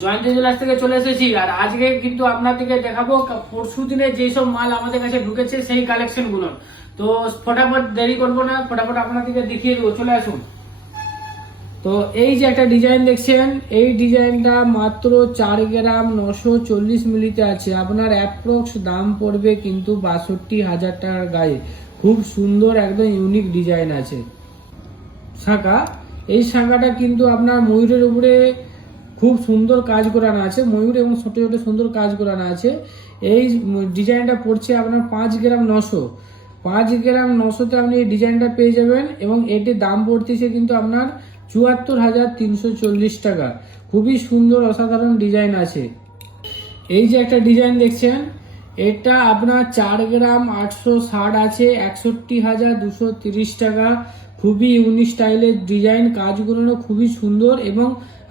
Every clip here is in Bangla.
জয়ন্তী জুয়েলার্স থেকে চলে এসেছি আর আজকে কিন্তু আপনাদেরকে দেখাবো পরশু দিনে যেসব মাল আমাদের কাছে ঢুকেছে সেই কালেকশন গুলো। তো ফটাফট দেরি করবো না, ফটাফট আপনাদেরকে দেখিয়ে দেবো, চলে আসুন। তো এই যে একটা ডিজাইন দেখছেন, এই ডিজাইনটা মাত্র 4 গ্রাম 940 মিলিতে আছে। আপনার অ্যাপ্রক্স দাম পড়বে কিন্তু 62,000 টাকার গায়ে। খুব সুন্দর একদম ইউনিক ডিজাইন আছে। শাঁখা, এই শাঁখাটা কিন্তু আপনার ময়ূরের উপরে খুব সুন্দর কাজ করানো আছে, ময়ূর এবং ছোট ছোট সুন্দর কাজ করানো আছে। এই ডিজাইনটা পড়ছে আপনার 5 গ্রাম 900। 5 গ্রাম 900তে আপনি এই ডিজাইনটা পেয়ে যাবেন এবং এটির দাম পড়তেছে কিন্তু আপনার 74,340 টাকা। খুবই সুন্দর অসাধারণ ডিজাইন আছে। এই যে একটা ডিজাইন দেখছেন, এটা আপনার 4 গ্রাম 860 আছে, 61,230 টাকা। খুবই ইউনিক স্টাইলের ডিজাইন, কাজগুলো খুবই সুন্দর এবং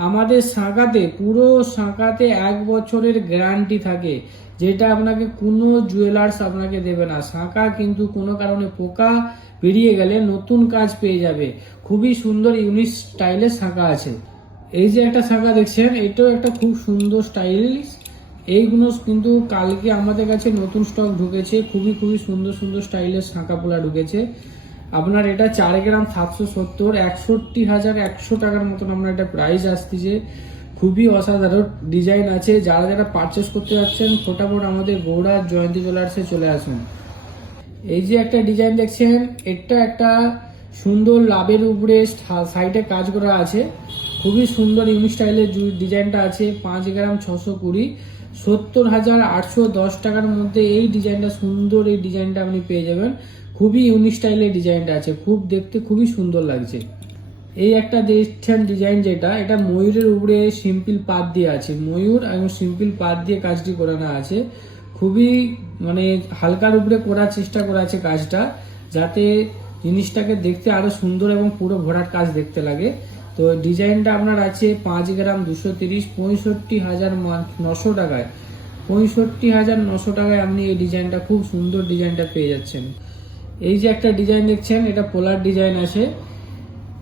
আমাদের শাঁখাতে পুরো শাঁখাতে 1 বছরের গ্যারান্টি থাকে, যেটা আপনাকে কোনো জুয়েলার্স আপনাকে দেবে না। শাঁখা কিন্তু কোনো কারণে পোকা বেরিয়ে গেলে নতুন কাজ পেয়ে যাবে। খুবই সুন্দর ইউনিক স্টাইলের শাঁখা আছে। এই যে একটা শাঁখা দেখছেন, এটাও একটা খুব সুন্দর স্টাইলিশ। এইগুলো কিন্তু কালকে আমাদের কাছে নতুন স্টক ঢুকেছে, খুবই সুন্দর সুন্দর স্টাইলের শাঁখা পোলা ঢুকেছে। আপনার এটা 4 গ্রাম 770, 61,100 টাকার মতন আপনার এটা প্রাইস আসতেছে। খুবই অসাধারণ ডিজাইন আছে। যারা যারা পারচেস করতে যাচ্ছেন ফটাফট আমাদের গৌড়া জয়ন্তী জুয়েলার্সে চলে আসুন। এই যে একটা ডিজাইন দেখছেন, এটা একটা সুন্দর লাভের উপরে সাইডে কাজ করা আছে। খুবই সুন্দর ইউনিক স্টাইলের ডিজাইনটা আছে। 5 গ্রাম 620, 70,810 টাকার মধ্যে এই ডিজাইনটা সুন্দর। এই ডিজাইনটা আপনি পেয়ে যাবেন। খুবই ইউনিক স্টাইলের ডিজাইনটা আছে, খুব দেখতে খুবই সুন্দর লাগছে। এই একটা দেখছেন ডিজাইন, যেটা এটা ময়ূরের উপরে সিম্পল পাত দিয়ে আছে, ময়ূর এবং সিম্পল পাত দিয়ে কাজটি করানো আছে। খুবই হালকার উপরে করার চেষ্টা করা আছে কাজটা, যাতে জিনিসটাকে দেখতে আরো সুন্দর এবং পুরো ভরাট কাজ দেখতে লাগে। তো ডিজাইনটা আপনার আছে 5 গ্রাম 230, 65,900 টাকায়। 65,900 টাকায় আপনি এই ডিজাইনটা, খুব সুন্দর ডিজাইনটা পেয়ে যাচ্ছেন। এই যে একটা ডিজাইন দেখছেন, এটা পোলার ডিজাইন আছে।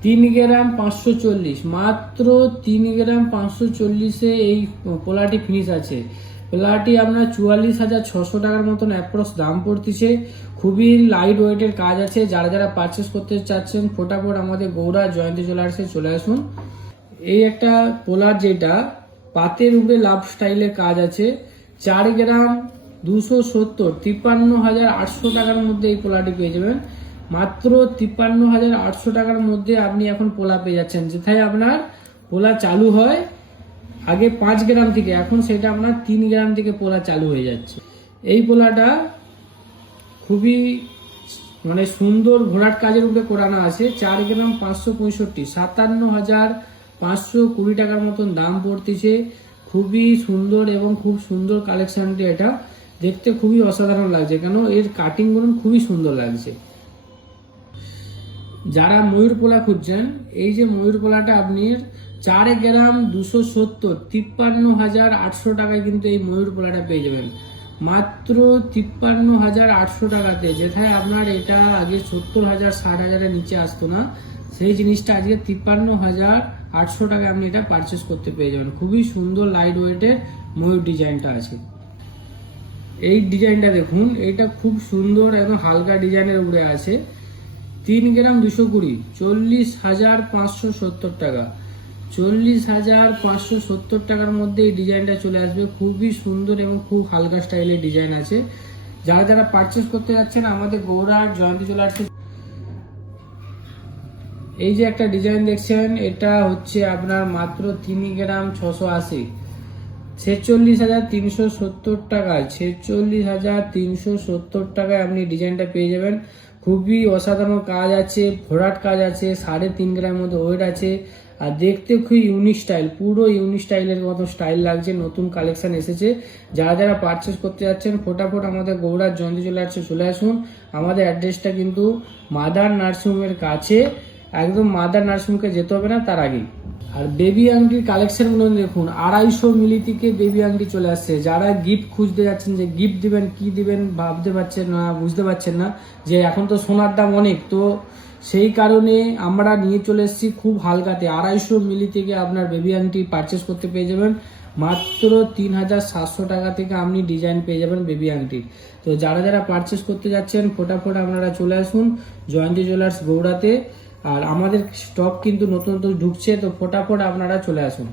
3 গ্রাম 540, মাত্র 3 গ্রাম 540-এ এই পোলাটি ফিনিশ আছে। পোলাটি আপনার 44,600 টাকার মতন অ্যাপ্রক্স দাম পড়তেছে। খুবই লাইট ওয়েটের কাজ আছে। যারা যারা পারচেস করতে চাচ্ছেন ফটাফট আমাদের গৌড়া জয়ন্তী জুয়েলার্সে চলে আসুন। এই একটা পোলার, যেটা পাতের উপরে লাভ স্টাইলের কাজ আছে। 4 গ্রাম 270, 53,800 টাকার মধ্যে এই পোলাটি পেয়ে যাবেন। মাত্র 53,800 টাকার মধ্যে আপনি এখন পোলা পেয়ে যাচ্ছেন, যেথায় আপনার পোলা চালু হয় আগে 5 গ্রাম থেকে, এখন সেটা আপনার 3 গ্রাম থেকে পোলা চালু হয়ে যাচ্ছে। এই পোলাটা খুবই সুন্দর ভরাট কাজের উপরে করানো আছে। 4 গ্রাম 565, 57,520 টাকার মতন দাম পড়তেছে। খুবই সুন্দর এবং খুব সুন্দর কালেকশনটি। এটা দেখতে খুবই অসাধারণ লাগছে, কেন এর কাটিং গুলো খুবই সুন্দর লাগছে। যারা ময়ূর পোলা খুঁজছেন, এই যে ময়ূর পোলাটা আপনি 4 গ্রাম 270, 53,800 টাকায় কিন্তু এই ময়ূর পোলাটা পেয়ে যাবেন। মাত্র 53,800 টাকাতে, যেথায় আপনার এটা আগে 70,000 60,000-এর নিচে আসতো না, সেই জিনিসটা আজকে 53,800 টাকায় আপনি এটা পারচেস করতে পেয়ে যাবেন। খুবই সুন্দর লাইট ওয়েটের ময়ূর ডিজাইনটা আছে। এই ডিজাইনটা দেখুন, এটা খুব সুন্দর এবং হালকা ডিজাইনের উপরে আছে। 3 গ্রাম 220, 40,570 টাকা। 40,570 টাকার মধ্যে এই ডিজাইনটা চলে আসবে। খুবই সুন্দর এবং খুব হালকা স্টাইলের ডিজাইন আছে। যারা যারা পারচেস করতে যাচ্ছেন আমাদের গৌড়ার জয়ন্তী জুয়েলার্সে। এই যে একটা ডিজাইন দেখছেন, এটা হচ্ছে আপনার মাত্র 3 গ্রাম 680, 46,370 টাকায়। 46,370 টাকায় আপনি ডিজাইনটা পেয়ে যাবেন। খুবই অসাধারণ কাজ আছে, ভরাট কাজ আছে, 3.5 গ্রামের মধ্যে ওয়েট আছে। আর দেখতে খুব ইউনিক স্টাইল, পুরো ইউনিক স্টাইলের মতো স্টাইল লাগছে। নতুন কালেকশন এসেছে। যারা যারা পারচেস করতে যাচ্ছেন ফটাফট আমাদের গৌড়ার জয়ন্তী জুয়েলার্সে চলে আসুন। আমাদের অ্যাড্রেসটা কিন্তু মাদার নার্সিংহোমের কাছে, একদম মাদার নার্সিংহোমকে যেতে হবে না, তার আগেই। আর বেবি আংটির কালেকশনগুলো দেখুন, 250 মিলি থেকে বেবি আংটি চলে আসছে। যারা গিফট খুঁজতে যাচ্ছেন, যে গিফট দিবেন কি দিবেন ভাবতে পারছেন না, বুঝতে পারছেন না, যে এখন তো সোনার দাম অনেক, তো সেই কারণে আমরা নিয়ে চলে এসেছি খুব হালকাতে। 250 মিলি থেকে আপনার বেবি আংটি পারচেস করতে পেয়ে যাবেন। মাত্র 3700 টাকা থেকে আপনি ডিজাইন পেয়ে যাবেন বেবি আংটির। তো যারা যারা পারচেস করতে যাচ্ছেন ফটাফট আপনারা চলে আসুন জয়ন্তী জুয়েলার্স গৌড়াতে। আর আমাদের স্টক কিন্তু নতুন নতুন ঢুকছে, তো ফটাফট আপনারা চলে আসুন।